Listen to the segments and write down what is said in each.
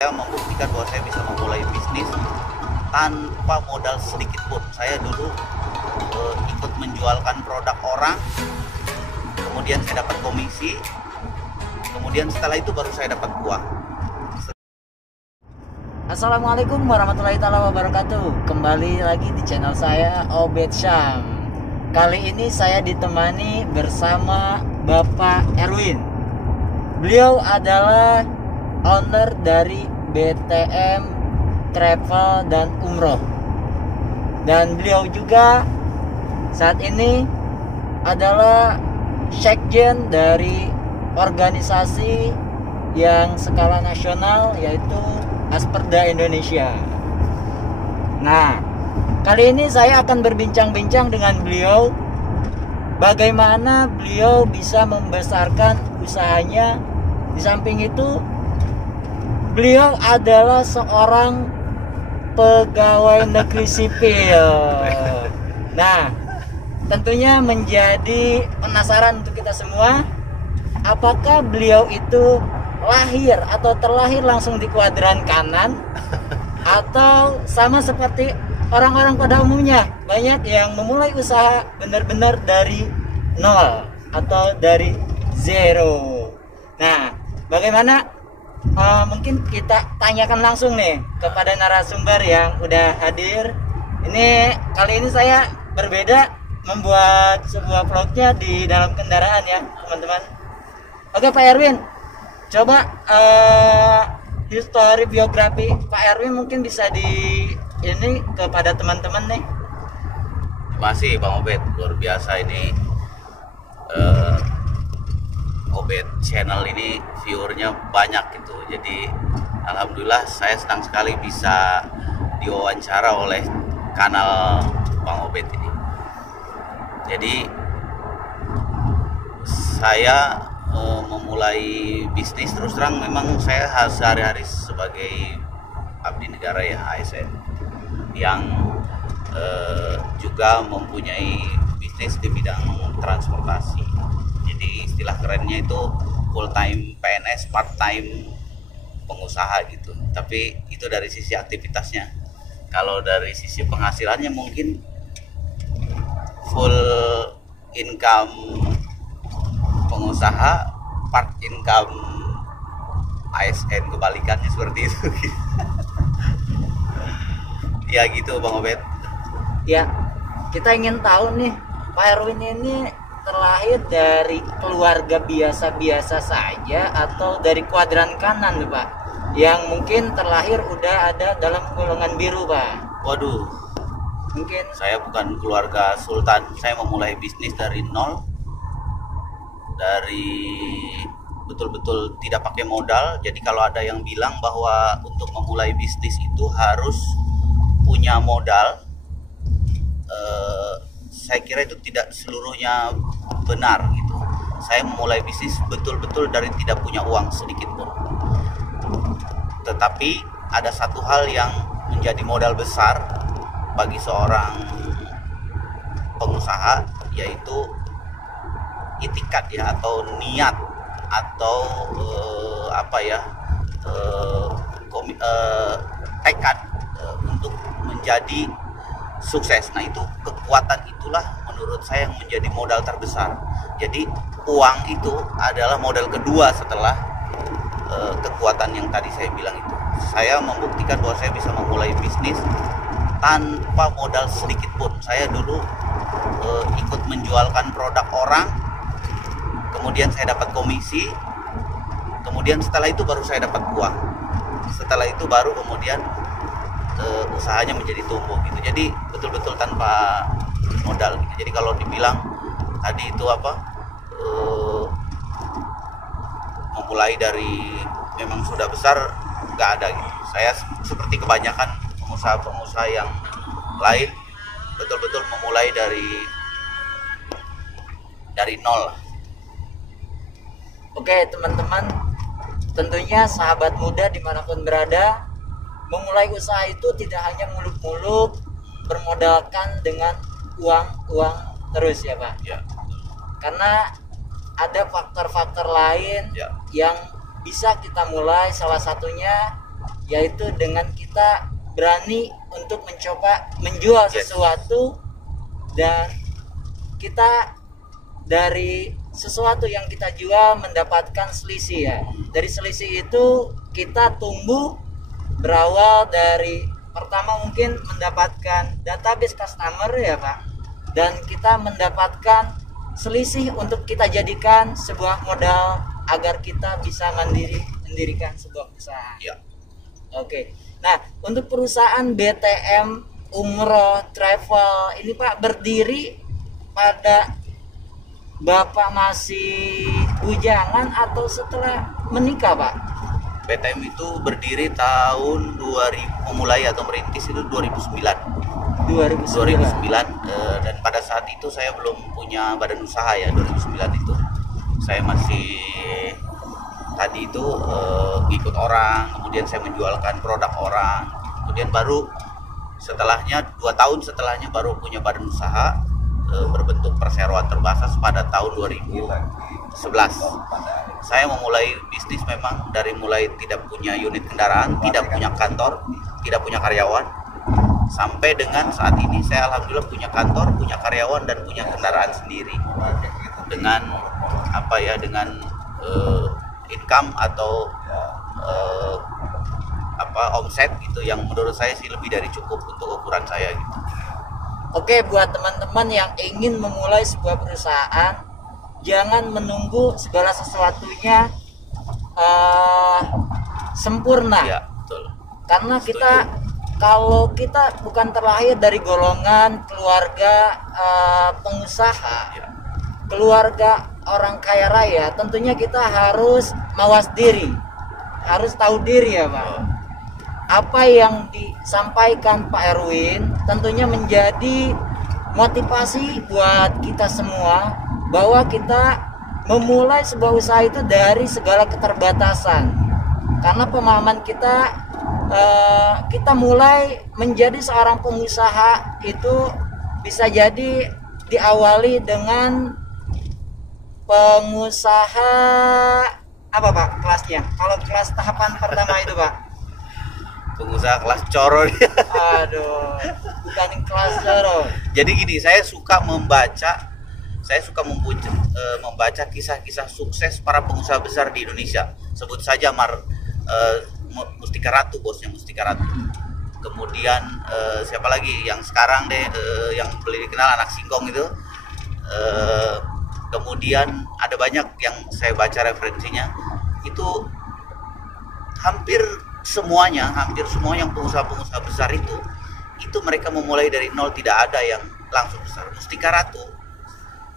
Saya membuktikan bahwa saya bisa memulai bisnis tanpa modal sedikit pun. Saya dulu ikut menjualkan produk orang, kemudian saya dapat komisi, kemudian setelah itu baru saya dapat uang. Assalamualaikum warahmatullahi wabarakatuh. Kembali lagi di channel saya, Obed Syam. Kali ini saya ditemani bersama Bapak Erwin. Beliau adalah owner dari BTM Travel dan Umroh. Dan beliau juga saat ini adalah sekjen dari organisasi yang skala nasional, yaitu Asperda Indonesia. Nah, kali ini saya akan berbincang-bincang dengan beliau bagaimana beliau bisa membesarkan usahanya. Di samping itu, beliau adalah seorang pegawai negeri sipil. Nah, tentunya menjadi penasaran untuk kita semua, apakah beliau itu lahir atau terlahir langsung di kuadran kanan, atau sama seperti orang-orang pada umumnya, banyak yang memulai usaha benar-benar dari nol atau dari zero. Nah, bagaimana? Mungkin kita tanyakan langsung nih kepada narasumber yang udah hadir. Ini kali ini saya berbeda membuat sebuah vlognya di dalam kendaraan ya, teman-teman. Oke, Pak Erwin, coba histori biografi Pak Erwin mungkin bisa ini kepada teman-teman nih. Terima kasih Bang Obed, luar biasa ini. Obed channel ini viewernya banyak gitu, jadi alhamdulillah saya senang sekali bisa diwawancara oleh kanal Bang Obed ini. Jadi saya memulai bisnis, terus terang memang saya sehari-hari sebagai abdi negara ya, ASN, yang juga mempunyai bisnis di bidang transportasi. Jadi istilah kerennya itu full time PNS, part time pengusaha gitu. Tapi itu dari sisi aktivitasnya. Kalau dari sisi penghasilannya mungkin full income pengusaha, part income ASN, kebalikannya seperti itu. Ya gitu Bang Obed. Ya, kita ingin tahu nih, Pak Erwin ini terlahir dari keluarga biasa-biasa saja atau dari kuadran kanan Pak, yang mungkin terlahir udah ada dalam golongan biru Pak? Waduh, mungkin saya bukan keluarga sultan. Saya memulai bisnis dari nol, dari betul-betul tidak pakai modal. Jadi kalau ada yang bilang bahwa untuk memulai bisnis itu harus punya modal, saya kira itu tidak seluruhnya benar gitu. Saya memulai bisnis betul-betul dari tidak punya uang sedikit pun. Tetapi ada satu hal yang menjadi modal besar bagi seorang pengusaha, yaitu itikat ya, atau niat, atau tekad untuk menjadi sukses. Nah, itu kekuatan itulah menurut saya yang menjadi modal terbesar. Jadi uang itu adalah modal kedua setelah kekuatan yang tadi saya bilang itu. Saya membuktikan bahwa saya bisa memulai bisnis tanpa modal sedikit pun. Saya dulu ikut menjualkan produk orang, kemudian saya dapat komisi, kemudian setelah itu baru saya dapat uang. Setelah itu baru kemudian usahanya menjadi tumbuh gitu. Jadi betul-betul tanpa modal gitu. Jadi kalau dibilang tadi itu memulai dari memang sudah besar, nggak ada gitu. Saya seperti kebanyakan pengusaha-pengusaha yang lain, betul-betul memulai dari nol. Oke teman-teman, tentunya sahabat muda dimanapun berada, memulai usaha itu tidak hanya muluk-muluk bermodalkan dengan uang terus ya Pak ya. Karena ada faktor-faktor lain ya, yang bisa kita mulai. Salah satunya yaitu dengan kita berani untuk mencoba menjual sesuatu, dan kita dari sesuatu yang kita jual mendapatkan selisih ya. Dari selisih itu kita tumbuh, berawal dari pertama mungkin mendapatkan database customer ya Pak, dan kita mendapatkan selisih untuk kita jadikan sebuah modal agar kita bisa mendirikan sebuah usaha. Ya. Oke. Nah, untuk perusahaan BTM Umroh Travel ini Pak berdiri pada Bapak masih bujangan atau setelah menikah Pak? BTM itu berdiri tahun 2000, memulai atau merintis itu 2009. 2009 dan pada saat itu saya belum punya badan usaha ya. 2009 itu saya masih tadi itu ngikut orang, kemudian saya menjualkan produk orang, kemudian baru setelahnya 2 tahun setelahnya baru punya badan usaha berbentuk perseroan terbatas pada tahun 2011. Saya memulai bisnis memang dari mulai tidak punya unit kendaraan, tidak punya kantor, tidak punya karyawan, sampai dengan saat ini saya alhamdulillah punya kantor, punya karyawan, dan punya kendaraan sendiri dengan apa ya, dengan income atau omset gitu yang menurut saya sih lebih dari cukup untuk ukuran saya gitu. Oke, buat teman-teman yang ingin memulai sebuah perusahaan, jangan menunggu segala sesuatunya sempurna. Ya, betul. Karena kalau kita bukan terlahir dari golongan keluarga pengusaha, Ya. keluarga orang kaya raya, tentunya kita harus mawas diri, harus tahu diri ya Pak. Apa yang disampaikan Pak Erwin tentunya menjadi motivasi buat kita semua bahwa kita memulai sebuah usaha itu dari segala keterbatasan. Karena pemahaman kita mulai menjadi seorang pengusaha itu bisa jadi diawali dengan pengusaha apa Pak kelasnya? Kalau kelas tahapan pertama itu Pak? Pengusaha kelas coro dia. Aduh, bukan kelas coro. Jadi gini, saya suka membaca kisah-kisah sukses para pengusaha besar di Indonesia. Sebut saja Mustika Ratu, bosnya Mustika Ratu. Kemudian siapa lagi yang sekarang yang beli dikenal anak singkong itu. Kemudian ada banyak yang saya baca referensinya. Itu hampir semua yang pengusaha-pengusaha besar itu mereka memulai dari nol, tidak ada yang langsung besar. Mustika Ratu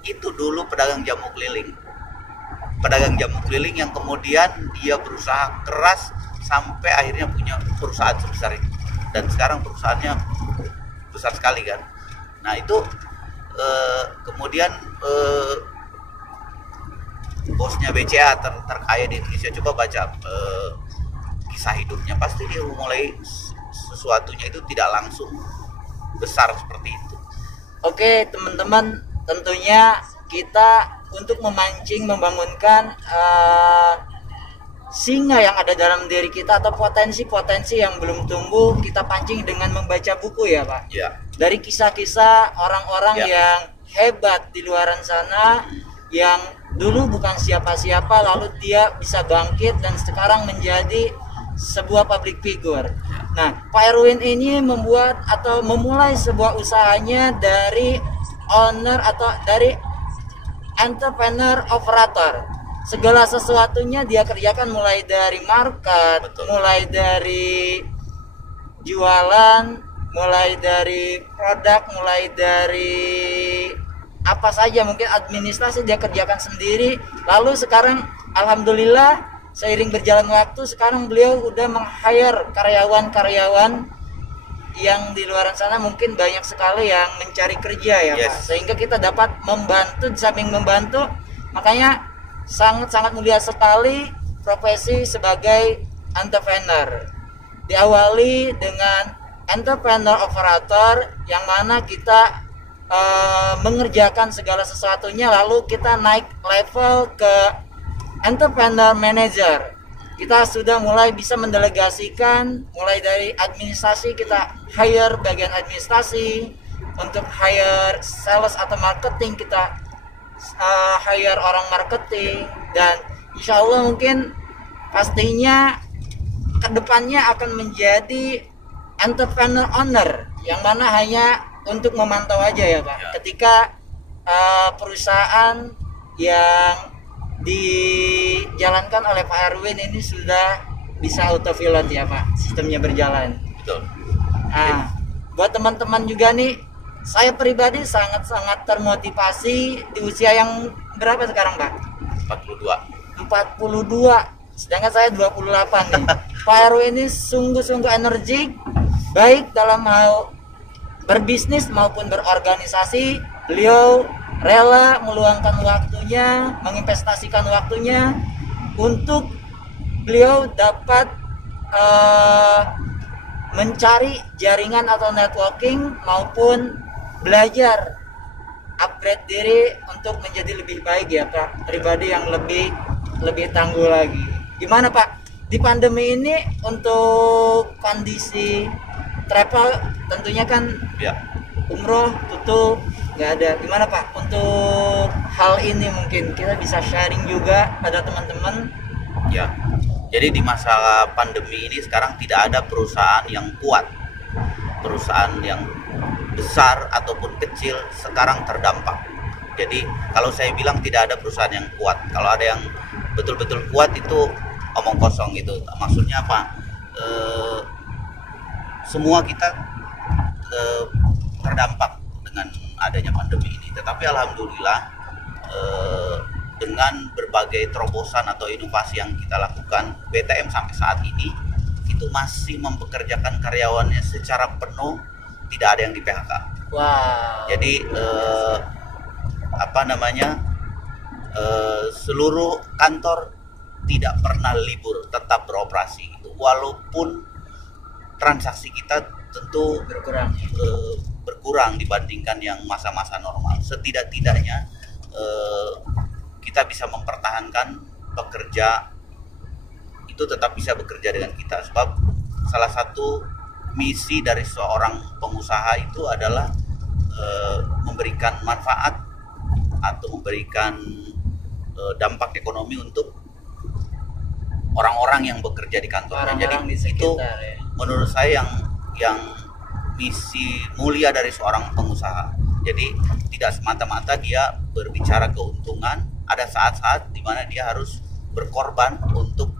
itu dulu pedagang jamu keliling yang kemudian dia berusaha keras sampai akhirnya punya perusahaan sebesar itu, dan sekarang perusahaannya besar sekali kan. Nah itu kemudian bosnya BCA terkaya di Indonesia, coba baca kisah hidupnya, pasti dia memulai sesuatunya itu tidak langsung besar seperti itu. Oke teman-teman, tentunya kita untuk membangunkan singa yang ada dalam diri kita atau potensi-potensi yang belum tumbuh, kita pancing dengan membaca buku ya Pak. Ya. Dari kisah-kisah orang-orang yang hebat di luaran sana, yang dulu bukan siapa-siapa lalu dia bisa bangkit dan sekarang menjadi sebuah public figure. Nah, Pak Erwin ini membuat atau memulai sebuah usahanya dari owner atau dari entrepreneur operator. Segala sesuatunya dia kerjakan, mulai dari market, Betul. mulai dari jualan, mulai dari produk, mulai dari apa saja mungkin administrasi dia kerjakan sendiri. Lalu sekarang alhamdulillah seiring berjalan waktu sekarang beliau udah meng-hire karyawan-karyawan yang di luar sana mungkin banyak sekali yang mencari kerja ya Pak. Sehingga kita dapat membantu, di samping membantu, makanya sangat-sangat mulia sekali profesi sebagai entrepreneur. Diawali dengan entrepreneur operator yang mana kita mengerjakan segala sesuatunya, lalu kita naik level ke entrepreneur manager. kita sudah mulai bisa mendelegasikan, mulai dari administrasi kita hire bagian administrasi, untuk hire sales atau marketing kita hire orang marketing, dan insya Allah mungkin pastinya kedepannya akan menjadi entrepreneur owner, yang mana hanya untuk memantau aja ya Pak. Ketika perusahaan yang dijalankan oleh Pak Erwin ini sudah bisa autopilot ya Pak, sistemnya berjalan. Betul. Nah, buat teman-teman juga nih, saya pribadi sangat-sangat termotivasi di usia yang berapa sekarang Pak? 42. Sedangkan saya 28 nih. Pak Erwin ini sungguh-sungguh energik, baik dalam hal berbisnis maupun berorganisasi. Beliau rela meluangkan waktunya, menginvestasikan waktunya untuk beliau dapat mencari jaringan atau networking maupun belajar upgrade diri untuk menjadi lebih baik ya Pak, pribadi yang lebih tangguh lagi. Gimana Pak di pandemi ini untuk kondisi travel? Tentunya kan Ya. umroh tutup, nggak ada. Gimana Pak untuk hal ini, mungkin kita bisa sharing juga pada teman-teman? Ya. Jadi di masa pandemi ini sekarang tidak ada perusahaan yang kuat. Perusahaan yang besar ataupun kecil sekarang terdampak. Jadi kalau saya bilang tidak ada perusahaan yang kuat. Kalau ada yang betul-betul kuat itu omong kosong gitu. Maksudnya apa? Semua kita terdampak dengan adanya pandemi ini. Tetapi alhamdulillah dengan berbagai terobosan atau inovasi yang kita lakukan, BTM sampai saat ini itu masih mempekerjakan karyawannya secara penuh, tidak ada yang di PHK. Wow. Jadi seluruh kantor tidak pernah libur, tetap beroperasi gitu. Walaupun transaksi kita tentu berkurang dibandingkan yang masa-masa normal. Setidak-tidaknya kita bisa mempertahankan pekerja itu tetap bisa bekerja dengan kita, sebab salah satu misi dari seorang pengusaha itu adalah memberikan manfaat atau memberikan dampak ekonomi untuk orang-orang yang bekerja di kantornya. Jadi di sekitar, itu ya. Menurut saya yang misi mulia dari seorang pengusaha. Jadi tidak semata-mata dia berbicara keuntungan, ada saat-saat di mana dia harus berkorban untuk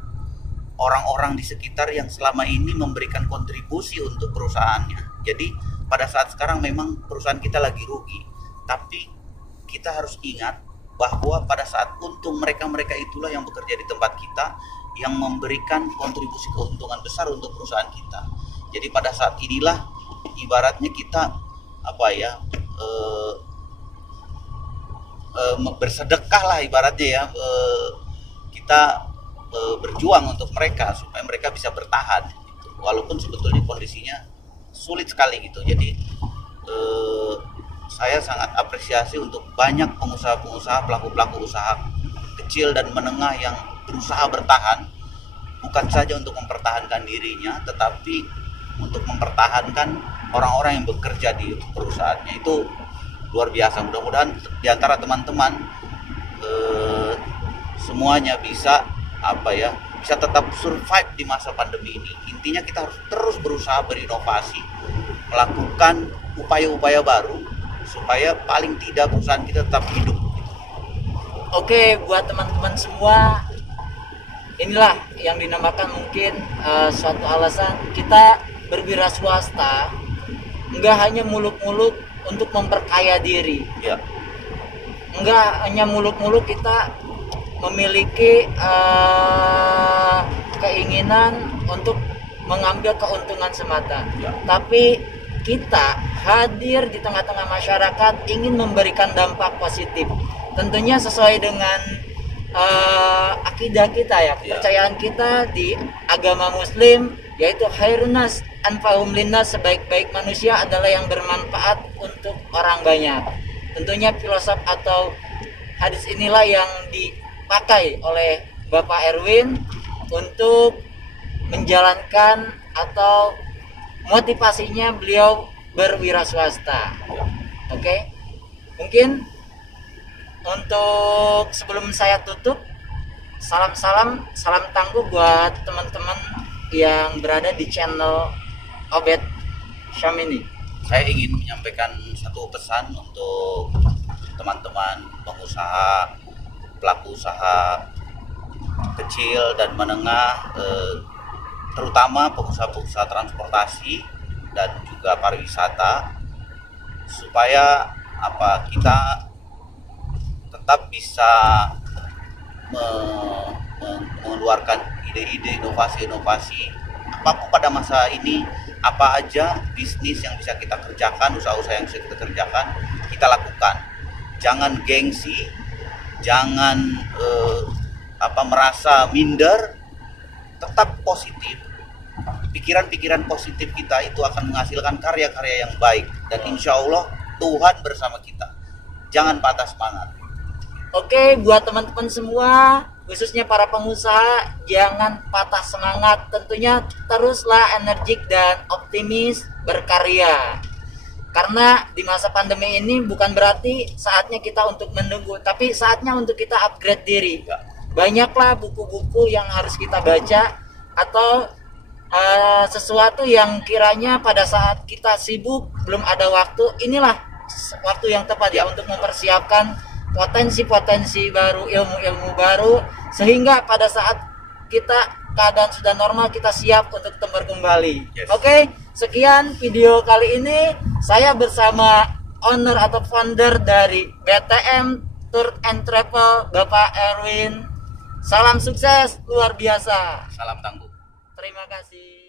orang-orang di sekitar yang selama ini memberikan kontribusi untuk perusahaannya. Jadi pada saat sekarang memang perusahaan kita lagi rugi, tapi kita harus ingat bahwa pada saat untung mereka itulah yang bekerja di tempat kita, yang memberikan kontribusi keuntungan besar untuk perusahaan kita. Jadi pada saat inilah ibaratnya kita bersedekah lah ibaratnya ya, kita berjuang untuk mereka supaya mereka bisa bertahan gitu. Walaupun sebetulnya kondisinya sulit sekali gitu. Jadi saya sangat apresiasi untuk banyak pengusaha-pengusaha, pelaku-pelaku usaha kecil dan menengah yang berusaha bertahan, bukan saja untuk mempertahankan dirinya, tetapi untuk mempertahankan orang-orang yang bekerja di perusahaannya. Itu luar biasa. Mudah-mudahan di antara teman-teman semuanya bisa bisa tetap survive di masa pandemi ini. Intinya kita harus terus berusaha berinovasi, melakukan upaya-upaya baru supaya paling tidak perusahaan kita tetap hidup. Oke, buat teman-teman semua, inilah yang dinamakan mungkin suatu alasan kita berwira swasta, enggak hanya muluk-muluk untuk memperkaya diri. Ya. Enggak hanya muluk-muluk kita memiliki keinginan untuk mengambil keuntungan semata, Ya. tapi kita hadir di tengah-tengah masyarakat ingin memberikan dampak positif, tentunya sesuai dengan akidah kita ya, kepercayaan kita di agama Muslim, yaitu khairunas anfa'um linnas, sebaik-baik manusia adalah yang bermanfaat untuk orang banyak. Tentunya filosof atau hadis inilah yang dipakai oleh Bapak Erwin untuk menjalankan atau motivasinya beliau berwira swasta. Oke. Mungkin untuk sebelum saya tutup, salam tangguh buat teman-teman yang berada di channel Obed Syam ini. Saya ingin menyampaikan satu pesan untuk teman-teman pengusaha, pelaku usaha kecil dan menengah, terutama pengusaha-pengusaha transportasi dan juga pariwisata, supaya kita tetap bisa mengeluarkan ide-ide, inovasi-inovasi apapun pada masa ini. Apa aja bisnis yang bisa kita kerjakan, usaha-usaha yang bisa kita kerjakan, kita lakukan. Jangan gengsi, jangan merasa minder, tetap positif. Pikiran-pikiran positif kita itu akan menghasilkan karya-karya yang baik, dan insya Allah Tuhan bersama kita. Jangan patah semangat. Oke, buat teman-teman semua, khususnya para pengusaha, jangan patah semangat. Tentunya teruslah energik dan optimis berkarya. Karena di masa pandemi ini bukan berarti saatnya kita untuk menunggu, tapi saatnya untuk kita upgrade diri. Banyaklah buku-buku yang harus kita baca, atau sesuatu yang kiranya pada saat kita sibuk belum ada waktu, inilah waktu yang tepat ya untuk mempersiapkan potensi-potensi baru, ilmu-ilmu baru, sehingga pada saat kita keadaan sudah normal, kita siap untuk tembur kembali. Yes. Oke, sekian video kali ini. Saya bersama owner atau founder dari BTM Tour and Travel, Bapak Erwin. Salam sukses luar biasa. Salam tangguh. Terima kasih.